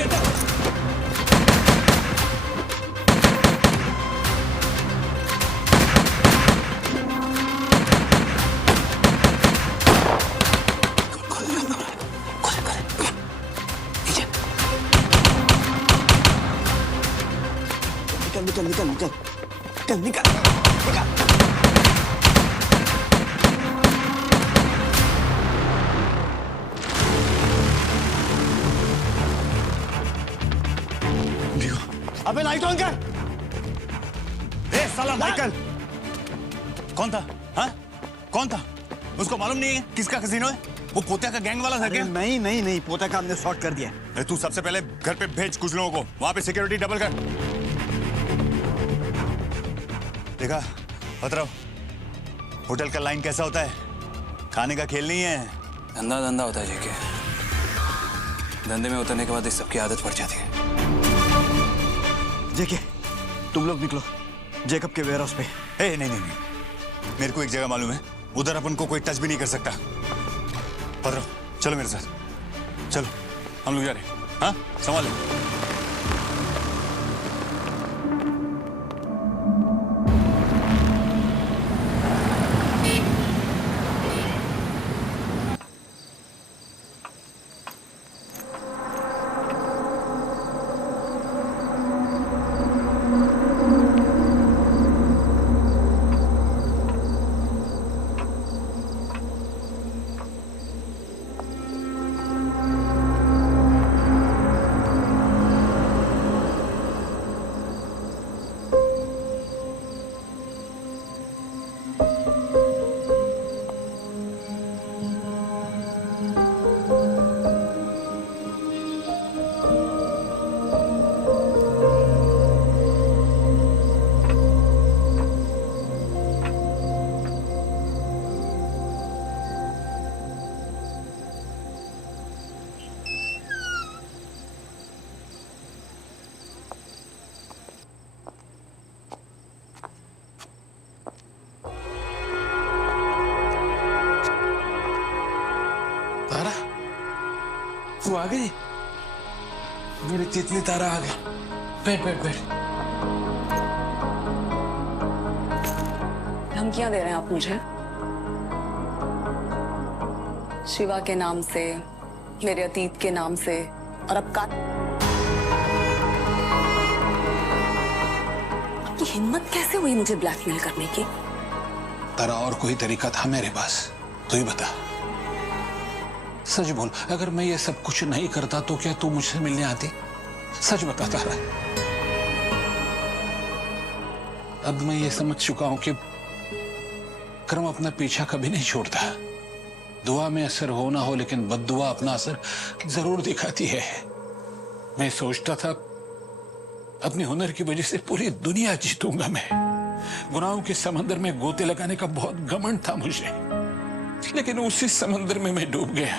Gate है। निकल निकल निकल निकल निकल निकल निकल। अबे लाइट ऑन कर। ए साला माइकल कौन था? हाँ कौन था? उसको मालूम नहीं है किसका कजीनो है? वो पोता का गैंग वाला था क्या? नहीं नहीं नहीं, पोता का हमने शॉर्ट कर दिया। तू सबसे पहले घर पे भेज कुछ लोगों को, वहां पे सिक्योरिटी डबल कर। देखा पतराव, होटल का लाइन कैसा होता है? खाने का खेल नहीं है। धंधा धंधा होता है जेके। धंधे में उतरने के बाद इस सबकी आदत पड़ जाती है। जेके तुम लोग निकलो जेकब के वेयर हाउस पे। ए नहीं नहीं नहीं, मेरे को एक जगह मालूम है, उधर अपन को कोई टच भी नहीं कर सकता। पतराव चलो मेरे साथ, चलो हम लोग जा रहे हैं। हाँ संभालो। तारा तू आ गई? मेरी तितली तारा आ गई। बैठ बैठ बैठ। धमकियां दे रहे हैं आप मुझे? शिवा के नाम से, मेरे अतीत के नाम से, और अब का आपकी हिम्मत कैसे हुई मुझे ब्लैकमेल करने की? तारा और कोई तरीका था मेरे पास, तू ही बता। सच बोल, अगर मैं ये सब कुछ नहीं करता तो क्या तू मुझसे मिलने आती? सच बता तारा। अब मैं ये समझ चुका हूं कि कर्म अपना पीछा कभी नहीं छोड़ता। दुआ में असर हो ना हो, लेकिन बद्दुआ अपना असर जरूर दिखाती है। मैं सोचता था अपने हुनर की वजह से पूरी दुनिया जीतूंगा मैं। गुनाहों के समंदर में गोते लगाने का बहुत घमंड था मुझे, लेकिन उसी समंदर में मैं डूब गया।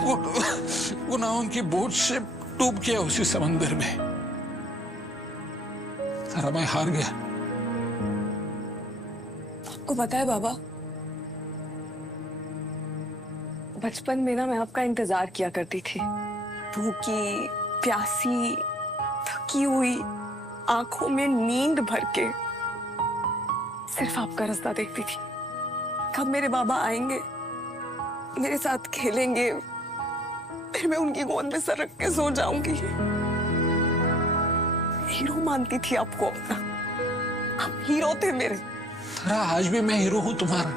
गुनाहों की बोझ से डूब गया उसी समंदर में। तारा मैं हार गया। आपको पता है बाबा, बचपन में ना मैं आपका इंतजार किया करती थी। भूखी, प्यासी, थकी हुई, आंखों में नींद भर के सिर्फ आपका रास्ता देखती थी। कब मेरे बाबा आएंगे, मेरे साथ खेलेंगे, फिर मैं उनकी गोद में सर रख के सो जाऊंगी। हीरो मानती थी आपको अपना, आप हीरो थे मेरे। तारा आज भी मैं हीरो हूं तुम्हारा।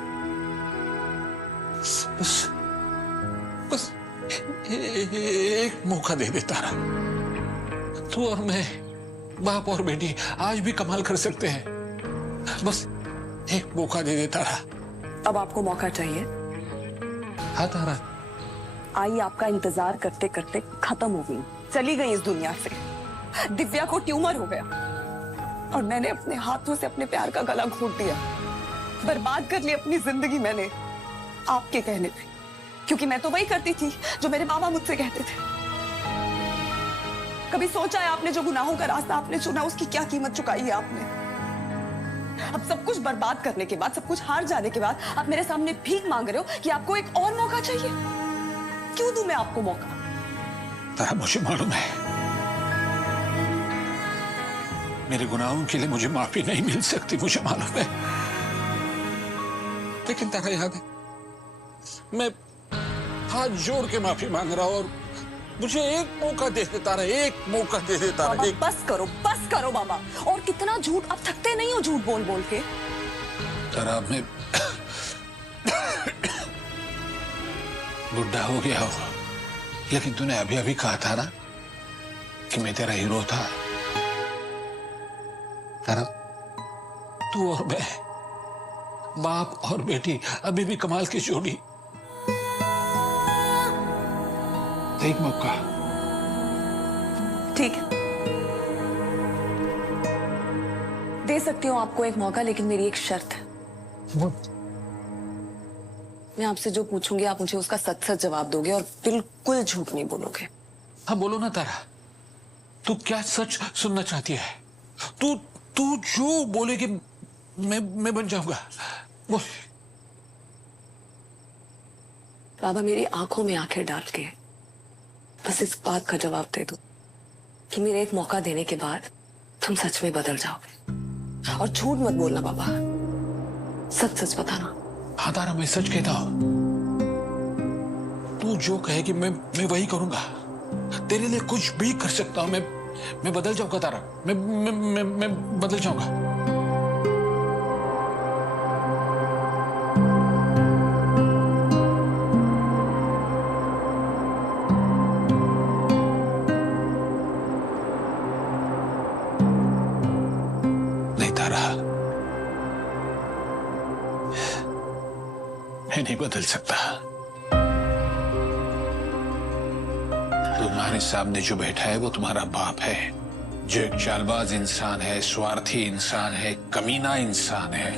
बस बस एक मौका दे दे तारा। तू और मैं, बाप और बेटी, आज भी कमाल कर सकते हैं। बस एक मौका दे दे तारा। अब आपको मौका चाहिए? हाँ तारा। आई आपका इंतजार करते करते खत्म हो गई, चली गई इस दुनिया से। दिव्या को ट्यूमर हो गया और मैंने अपने हाथों से अपने प्यार का गला घोट दिया। बर्बाद कर ली अपनी जिंदगी मैंने आपके कहने पे, क्योंकि मैं तो वही करती थी जो मेरे बाबा मुझसे कहते थे। कभी सोचा है आपने जो गुनाहों का रास्ता आपने चुना, उसकी क्या कीमत चुकाई है आपने? अब सब कुछ बर्बाद करने के बाद, सब कुछ हार जाने के बाद आप मेरे सामने भीख मांग रहे हो कि आपको एक और मौका चाहिए। क्यों दूं मैं आपको मौका? तारा, मुझे मालूम है मेरे गुनाहों के लिए मुझे माफी नहीं मिल सकती, मुझे मालूम है। लेकिन तारा याद है, मैं हाथ जोड़ के माफी मांग रहा हूं और मुझे एक मौका दे दे तारा, एक मौका दे दे तारा। बाबा बस करो बाबा। और कितना झूठ, अब थकते नहीं हो झूठ बोल बोल के? तारा, मैं बुढ़ा हो गया हो, लेकिन तूने अभी अभी कहा था ना कि मैं तेरा हीरो था। तारा, तू और मैं, बाप और बेटी, अभी भी कमाल की जोड़ी। एक मौका। ठीक है, दे सकती हूँ आपको एक मौका, लेकिन मेरी एक शर्त है। मैं आपसे जो पूछूंगी आप मुझे उसका सच सच जवाब दोगे और बिल्कुल झूठ नहीं बोलोगे। हाँ बोलो ना तारा, तू क्या सच सुनना चाहती है? तू तू जो बोलेगी मैं बन जाऊंगा, बोल। बाबा, मेरी आंखों में आंखें डाल के बस इस बात का जवाब दे दो कि मेरे एक मौका देने के बाद तुम सच में बदल जाओगे। और झूठ मत बोलना बाबा, सच सच बताना। हाँ तारा, मैं सच कहता हूं, तू जो कहेगी मैं वही करूंगा। तेरे लिए कुछ भी कर सकता हूं। मैं बदल जाऊंगा तारा, मैं बदल जाऊंगा। नहीं तारा, मैं नहीं बदल सकता। तुम्हारे सामने जो बैठा है वो तुम्हारा बाप है, जो एक चालबाज इंसान है, स्वार्थी इंसान है, कमीना इंसान है।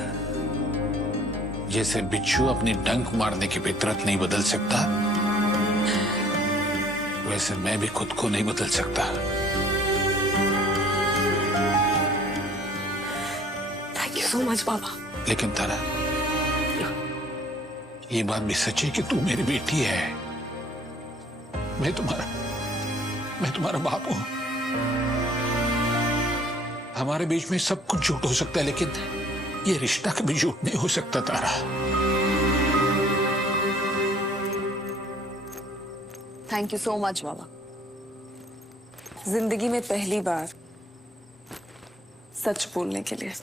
जैसे बिच्छू अपनी डंक मारने की फितरत नहीं बदल सकता, वैसे मैं भी खुद को नहीं बदल सकता। थैंक यू सो मच बाबा। लेकिन तारा, ये बात भी सच है कि तू मेरी बेटी है। मैं तुम्हारा बाप हूं। हमारे बीच में सब कुछ झूठ हो सकता है, लेकिन ये रिश्ता कभी झूठ नहीं हो सकता तारा। थैंक यू सो मच बाबा। जिंदगी में पहली बार सच बोलने के लिए।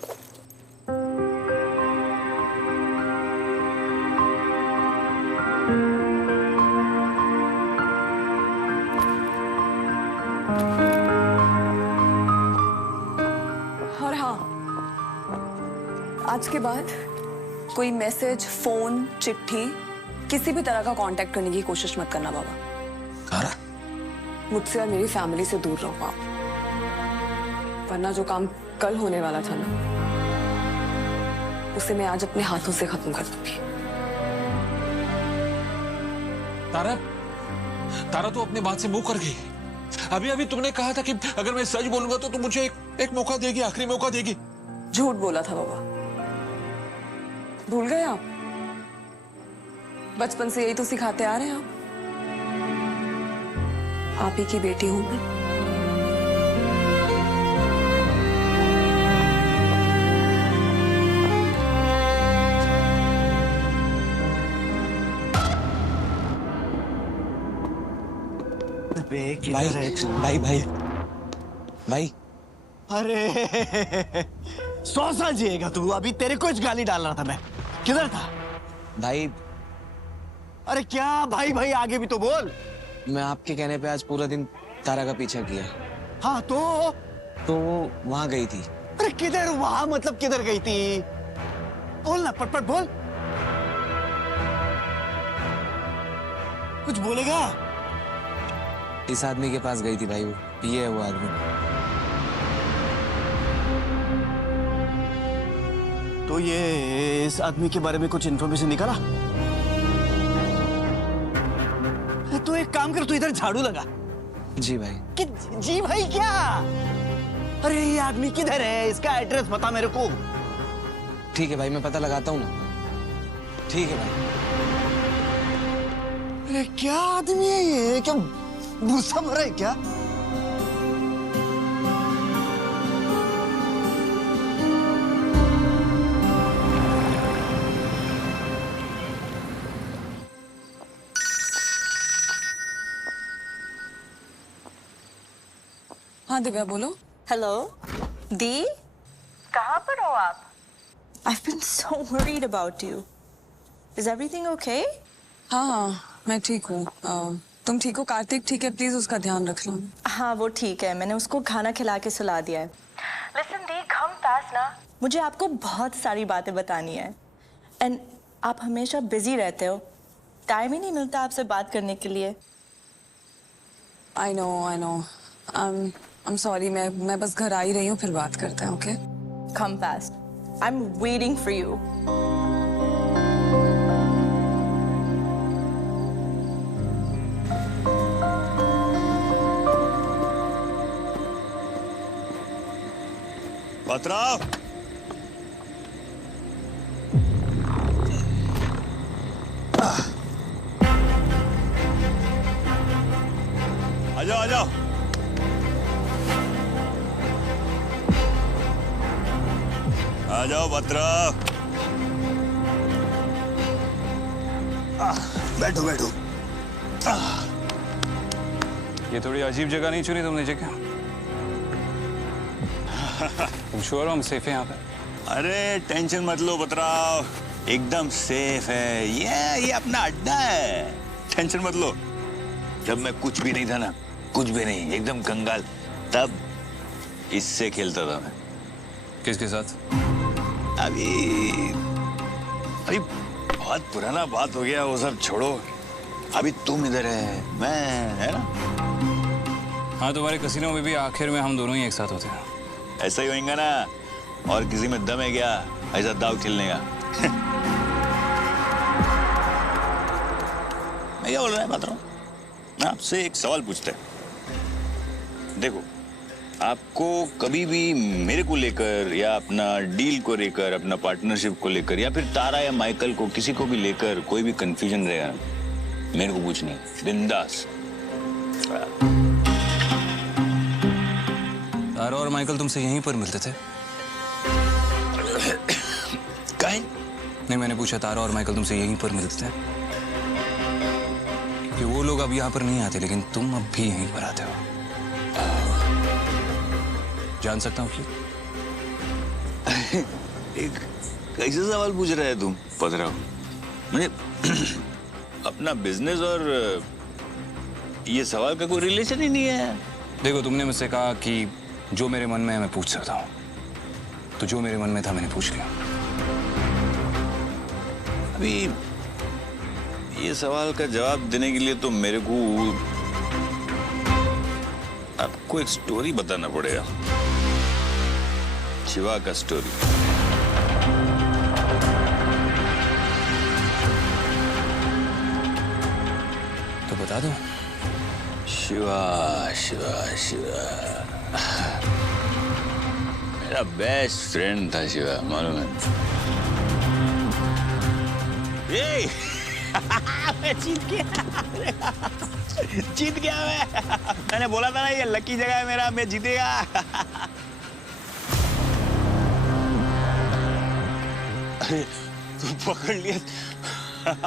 और हाँ, आज के बाद कोई मैसेज, फोन, चिट्ठी, किसी भी तरह का कांटेक्ट करने की कोशिश मत करना बाबा। तारा, मुझसे और मेरी फैमिली से दूर रहो आप, वरना जो काम कल होने वाला था ना, उसे मैं आज अपने हाथों से खत्म कर दूंगी। तारा तू अपनी बात से मुंह कर गई। अभी तुमने कहा था कि अगर मैं सच बोलूंगा तो तुम मुझे एक मौका देगी, आखिरी मौका देगी। झूठ बोला था बाबा, भूल गए आप? बचपन से यही तो सिखाते आ रहे हैं आप ही की बेटी हूं मैं। भाई अरे 100 साल जिएगा तू। अभी तेरे को ही गाली डाल रहा था मैं। किधर था भाई? अरे क्या भाई भाई, आगे भी तो बोल। मैं आपके कहने पे आज पूरा दिन तारा का पीछा किया। हाँ तो वो वहां गई थी। अरे किधर? वहां मतलब किधर गई थी? बोल ना, पट बोल। कुछ बोलेगा? इस आदमी के पास गई थी भाई, वो ये है वो आदमी। तो ये इस आदमी के बारे में कुछ इन्फॉर्मेशन निकाला? तो एक काम कर, तू इधर झाड़ू लगा। जी भाई। कि जी भाई क्या? अरे ये आदमी किधर है? इसका एड्रेस बता मेरे को। ठीक है भाई, मैं पता लगाता हूँ ना। ठीक है भाई। अरे क्या आदमी है ये? क्या गुस्सा भरा है क्या? हाँ दिव्या बोलो। हेलो दी, कहाँ पर हो आप? I've been so worried about you. Is everything okay? हाँ हाँ मैं ठीक हूँ। तुम ठीक हो? कार्तिक ठीक है? प्लीज उसका ध्यान रखना। हाँ वो ठीक है, मैंने उसको खाना खिला के सुला दिया है। Listen दी, come fast ना। मुझे आपको बहुत सारी बातें बतानी है। एंड आप हमेशा बिजी रहते हो, टाइम ही नहीं मिलता आपसे बात करने के लिए। I know. I'm sorry, मैं बस घर आ ही रही हूँ, फिर बात करते हैं, okay? Come fast. I'm waiting for you. पत्राव, आ जाओ आ जाओ। आ जाओ पत्राव। बैठो बैठो। ये थोड़ी अजीब जगह नहीं चुनी तुमने जगह? तुम श्योर हो हम सेफ हैं यहाँ पे? अरे टेंशन मत लो पत्राव, एकदम सेफ है। ये अपना अड्डा है, टेंशन मत लो। जब मैं कुछ भी नहीं था ना, कुछ भी नहीं, एकदम कंगाल, तब इससे खेलता था मैं। किसके साथ? अभी बहुत पुराना बात हो गया, वो सब छोड़ो। अभी तुम इधर है, मैं है ना। हाँ, तुम्हारे कसीनो में भी आखिर में हम दोनों ही एक साथ होते हैं। ऐसा ही होएगा ना, और किसी में दम है क्या ऐसा दाव खेलने का? मैं क्या बोल रहा है पात्रों, मैं आपसे एक सवाल पूछता है। देखो, आपको कभी भी मेरे को लेकर या अपना डील को लेकर, अपना पार्टनरशिप को लेकर, या फिर तारा या माइकल को, किसी को भी लेकर कोई भी कंफ्यूजन रहेगा, मेरे को पूछनी, बिंदास। तारा और माइकल तुमसे यहीं पर मिलते थे? कहीं नहीं, मैंने पूछा तारा और माइकल तुमसे यहीं पर मिलते थे? कि वो लोग अब यहाँ पर नहीं आते, लेकिन तुम अब भी यहीं पर आते हो। जान सकता हूँ क्यों? एक कैसे सवाल पूछ रहे हैं तुम पथराव? मुझे अपना बिजनेस और ये सवाल का कोई रिलेशन ही नहीं है। देखो, तुमने मुझसे कहा कि जो मेरे मन में है मैं पूछ सकता हूँ, तो जो मेरे मन में था मैंने पूछ लिया। अभी ये सवाल का जवाब देने के लिए तो मेरे को आपको एक स्टोरी बताना पड़ेगा, शिवा का स्टोरी। तो बता दो। शिवा शिवा शिवा मेरा बेस्ट फ्रेंड था शिवा, मालूम है? ये मैं जीत गया, जीत गया मैं। मैंने बोला था ना ये लकी जगह है मेरा, मैं जीतेगा। अरे तुम पकड़ लिया,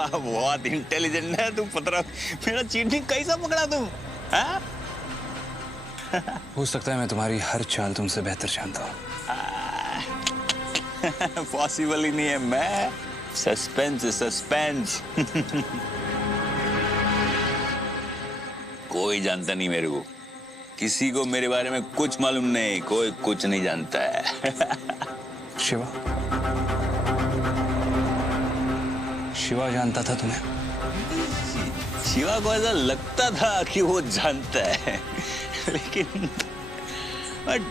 बहुत इंटेलिजेंट है तुम पतरा। मेरा चीटिंग कैसा पकड़ा तुम? हाँ? हो सकता है मैं तुम्हारी हर चाल तुमसे बेहतर जानता हूँ। पॉसिबल ही नहीं है। मैं सस्पेंस सस्पेंस कोई जानता नहीं मेरे को, किसी को मेरे बारे में कुछ मालूम नहीं, कोई कुछ नहीं जानता है। शिवा, शिवा जानता था तुम्हें? शिवा को ऐसा लगता था कि वो जानता है, लेकिन बट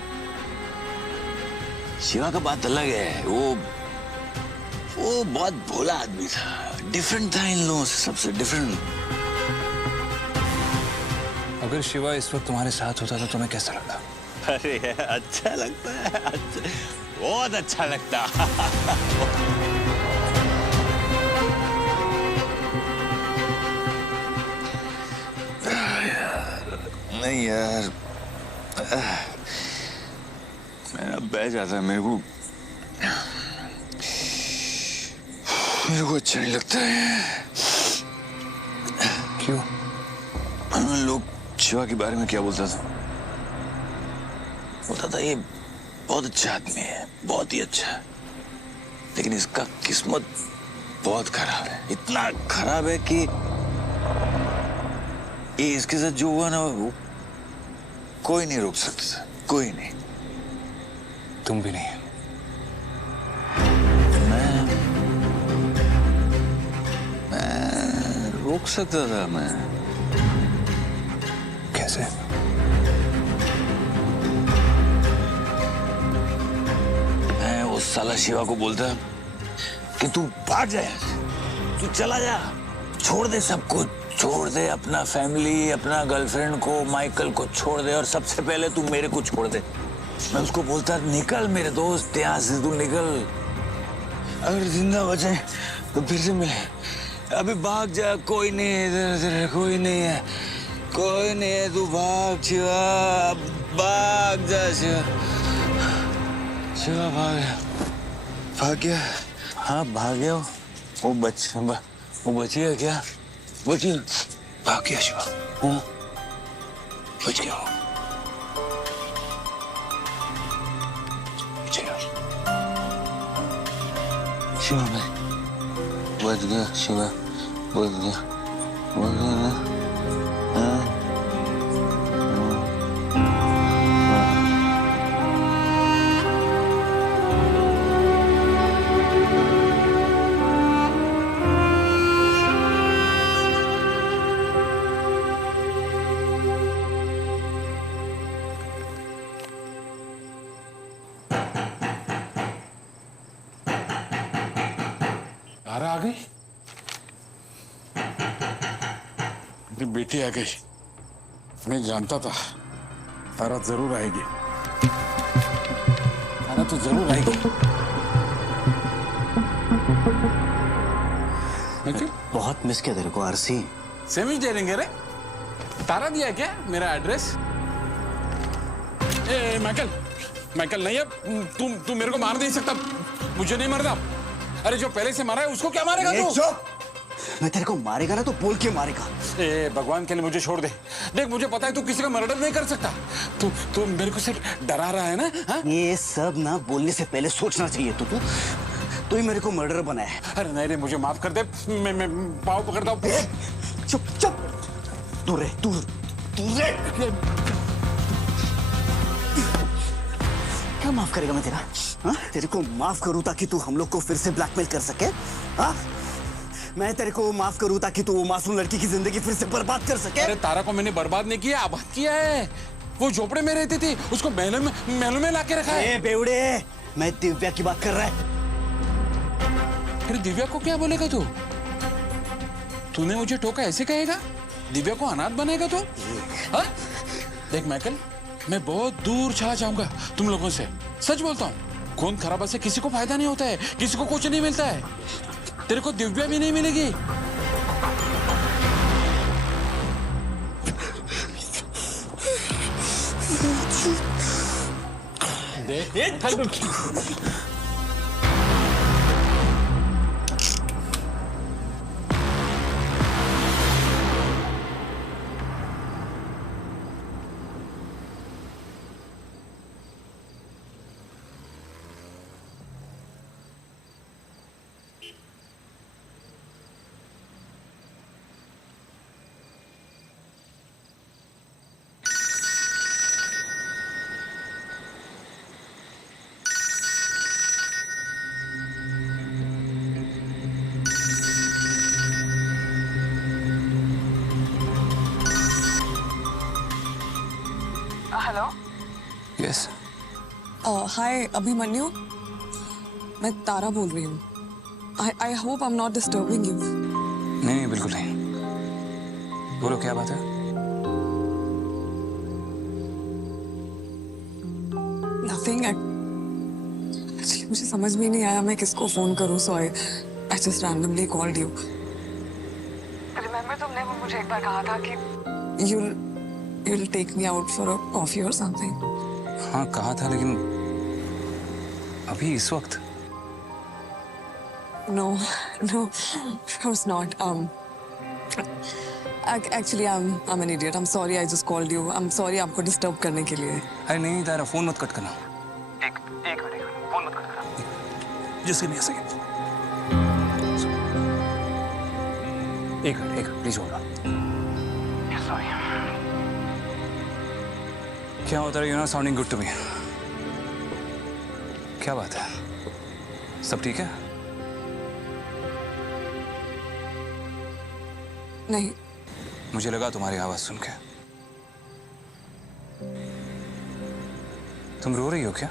शिवा का बात अलग है। वो बहुत भोला आदमी था, डिफरेंट था इन लोगों से, सबसे डिफरेंट। अगर शिवा इस वक्त तुम्हारे साथ होता तो तुम्हें कैसा लगता? अरे अच्छा लगता है, अच्छा, बहुत अच्छा लगता। नहीं यार, मैं अब बह जाता है, मेरे को अच्छा नहीं लगता है। क्यों? लोग शिवा के बारे में क्या बोलता था ये बहुत अच्छा आदमी है, बहुत ही अच्छा, लेकिन इसका किस्मत बहुत खराब है, इतना खराब है कि ये इसके साथ जो हुआ ना वो कोई नहीं रोक सकता, कोई नहीं। तुम भी नहीं। मैं रोक सकता था, मैं कैसे? मैं उस साला शिवा को बोलता कि तू भाग जाए, तू चला जा, छोड़ दे सब कुछ, छोड़ दे अपना फैमिली, अपना गर्लफ्रेंड को, माइकल को छोड़ दे, और सबसे पहले तू मेरे को छोड़ दे। मैं उसको बोलता निकल मेरे दोस्त, यहाँ से तू निकल, अगर जिंदा बचे तो फिर से मिले, अभी भाग जा, कोई नहीं है इधर, कोई नहीं है, कोई नहीं है, तू भाग शिवा, भाग जा शिवा, शिवा भाग गया, भाग गया, हाँ भाग गया, वो बच गया क्या? बच गया, भाग गया शिवा, हाँ बच गया वो। शिवा भाई बच गया, शिवा बच गया, बच गया ना, हाँ? तारा आ गई? मेरी बेटी आ गई। मैं जानता था तारा जरूर आएगी, तारा तो जरूर आएगी। बहुत मिस किया तेरे को आरसी। सेमिज दे देंगे रे। तारा दिया क्या मेरा एड्रेस? ए माइकल नहीं, अब तू मेरे को मार नहीं सकता, मुझे नहीं मरना। अरे जो पहले से मारा है उसको क्या मारेगा तू? मैं तेरे को मारेगा ना तो बोल के मारेगा। ए भगवान के लिए मुझे छोड़ दे। देख मुझे पता है तू किसी का मर्डर नहीं कर सकता। तू मेरे को सिर्फ डरा रहा है ना? हा? ये सब ना बोलने से पहले सोचना चाहिए। तू ही मेरे को मर्डर बनाया है। अरे नहीं रे, मुझे माफ कर दे, मैं पाँव पकड़ता हूँ। चुप दूर रहे, दूर रहे। क्या माफ करेगा मैं तेरा? हाँ? तेरे को माफ करूं ताकि तू हम लोग को फिर से ब्लैकमेल कर सके? हाँ? मैं तेरे को माफ करूं ताकि तू वो मासूम लड़की की जिंदगी फिर से बर्बाद कर सके? अरे तारा को मैंने बर्बाद नहीं किया, आबाद किया है। वो झोपड़े में रहती थी, उसको महलों में लाके रखा है। बेवड़े, मैं दिव्या की बात कर रहा है। फिर दिव्या को क्या बोलेगा तू? तूने मुझे टोका ऐसे कहेगा? दिव्या को अनाथ बनाएगा तू? हाँ? देख माइकल, मैं बहुत दूर चला जाऊंगा तुम लोगों से, सच बोलता हूँ। खून खराबा से किसी को फायदा नहीं होता है, किसी को कुछ नहीं मिलता है। तेरे को दिव्या भी नहीं मिलेगी। देख हेलो। यस। हाय अभिमन्यु, मैं तारा बोल रही हूँ। I hope I am not disturbing you. नहीं बिल्कुल नहीं, बोलो क्या बात है? नथिंग। एक्चुअली मुझे समझ में नहीं आया मैं किसको फोन करूँ, so I just randomly called you. Remember तुमने वो मुझे एक बार कहा था कि you'll take me out for a coffee or something. हाँ कहा था, लेकिन अभी इस वक्त No, of course not. Actually, I'm an idiot. I'm sorry. I just called you. I'm sorry आपको disturb करने के लिए. अरे नहीं तारा, फोन मत कट करना। एक मिनट, फोन मत कट करना। Just give me a second. एक minute, please hold on. Sorry. क्या होता है? You not sounding good to me. क्या बात है? सब ठीक है? नहीं, मुझे लगा तुम्हारी आवाज सुन के। तुम रो रही हो क्या?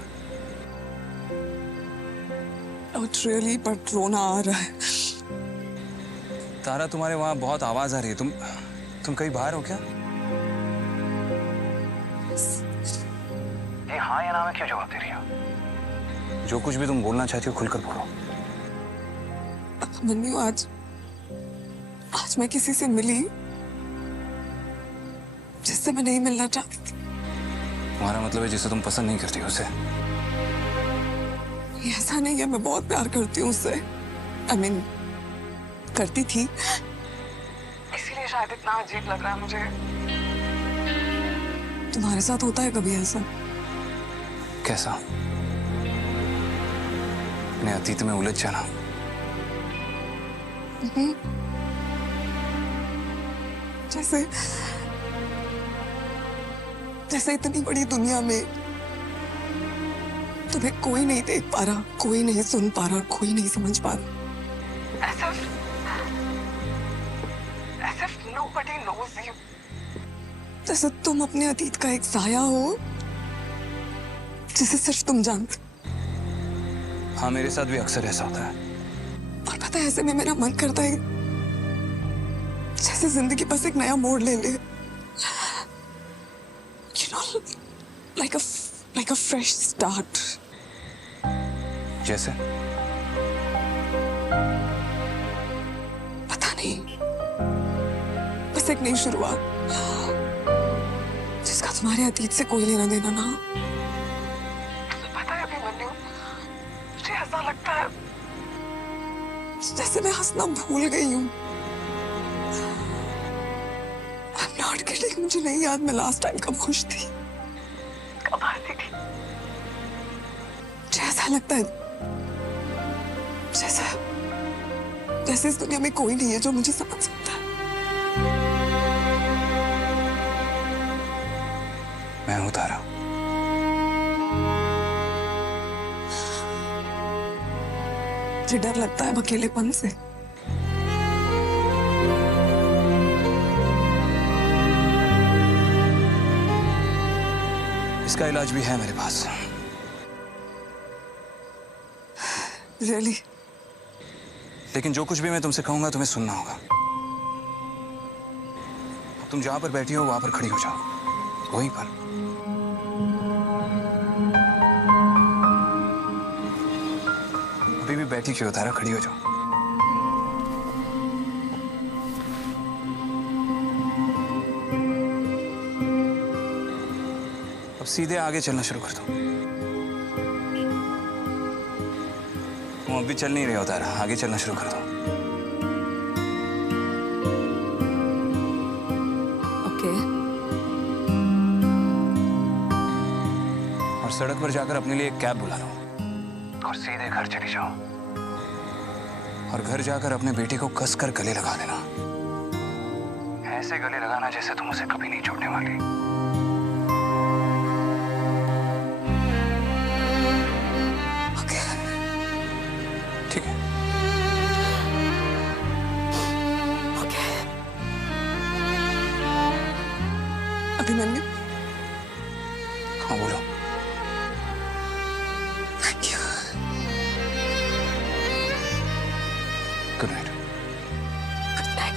not really, but रोना आ रहा है। तारा, तुम्हारे वहां बहुत आवाज आ रही है। तुम कहीं बाहर हो क्या? ये हाँ या ना में क्यों जवाब दे रही हो? जो कुछ भी तुम बोलना चाहती हो खुलकर बोलो। मन्नू, आज मैं किसी से मिली जिससे मैं नहीं मिलना चाहती थी। तुम्हारा मतलब है जिसे तुम पसंद नहीं करती उसे? ऐसा नहीं है, मैं बहुत प्यार करती हूँ उससे। I mean, करती थी, इसीलिए शायद इतना अजीब लग रहा है मुझे। तुम्हारे साथ होता है कभी ऐसा? कैसा? अपने अतीत में उलझ जाना। जैसे इतनी बड़ी दुनिया में तुम्हें कोई नहीं देख पा रहा, कोई नहीं सुन पा रहा, कोई नहीं समझ पा रहा। As if nobody knows you. जैसे तुम अपने अतीत का एक साया हो जिसे सिर्फ तुम जानते। हाँ, मेरे साथ भी अक्सर ऐसा होता है। और पता है, ऐसे में मेरा मन करता है जैसे जिंदगी बस एक नया मोड़ ले ले। You know, like a fresh start. जैसे? पता नहीं, बस एक नई शुरुआत जिसका तुम्हारे अतीत से कोई लेना देना ना। पता है अभी मन्नू, मुझे ऐसा लगता है जैसे मैं हंसना भूल गई हूँ। I'm not kidding, मुझे नहीं याद मैं लास्ट टाइम कब खुश थी, कब हंसी थी। मुझे ऐसा लगता है जैसे इस दुनिया में कोई नहीं है जो मुझे समझ सकता है। मैं हूं तारा। मुझे डर लगता है अकेलेपन से। इसका इलाज भी है मेरे पास। Really? लेकिन जो कुछ भी मैं तुमसे कहूंगा तुम्हें सुनना होगा। तुम जहां पर बैठी हो वहां पर खड़ी हो जाओ, वहीं पर। अभी भी बैठी क्यों हो तारा? खड़ी हो जाओ। अब सीधे आगे चलना शुरू कर दो। तुम अभी चल नहीं रहे हो तारा, आगे चलना शुरू कर दो। ओके। और सड़क पर जाकर अपने लिए एक कैब बुला लो और सीधे घर चली जाओ। और घर जाकर अपने बेटे को कसकर गले लगा देना। ऐसे गले लगाना जैसे तुम उसे कभी नहीं छोड़ने वाली। ठीक है? ओके। अभिमन्यु, हाँ बोलो। Thank you. Good night. Good night.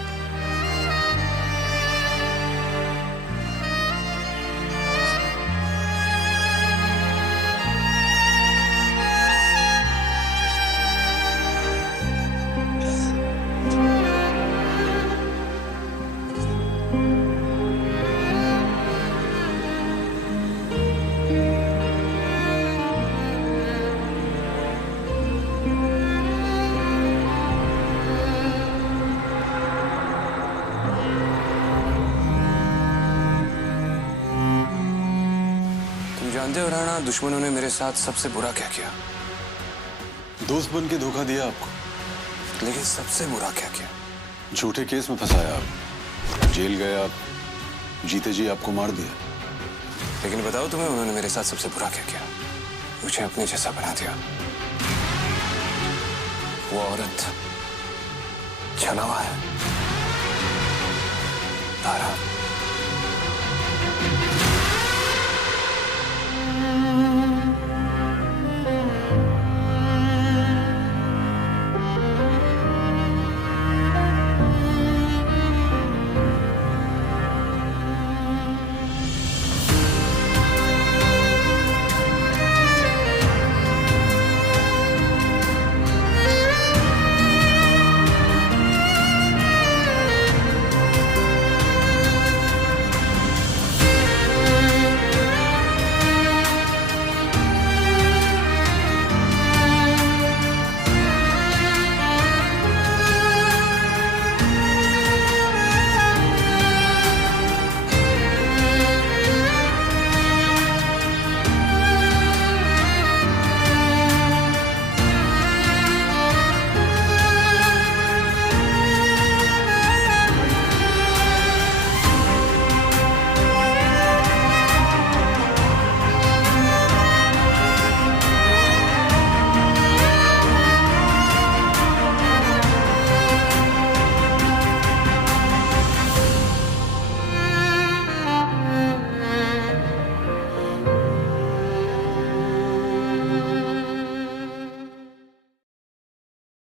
जानते हो राणा, दुश्मनों ने मेरे साथ सबसे बुरा क्या किया? दोस्त बन के धोखा दिया आपको। लेकिन सबसे बुरा क्या किया? झूठे केस में फंसाया आप, जेल गए आप, जीते जी आपको मार दिया। लेकिन बताओ तुम्हें उन्होंने मेरे साथ सबसे बुरा क्या किया? मुझे अपने जैसा बना दिया। वो औरत छलावा है, तारा।